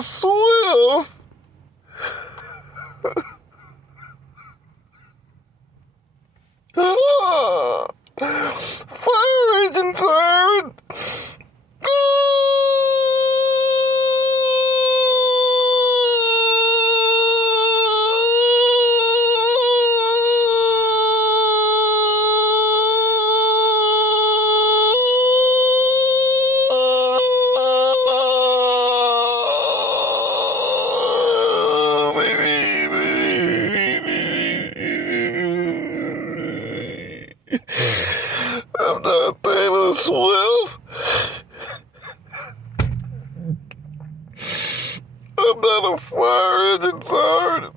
a Swift. Fire engine siren. I'm not famous, Swift. I'm not a fire engine siren.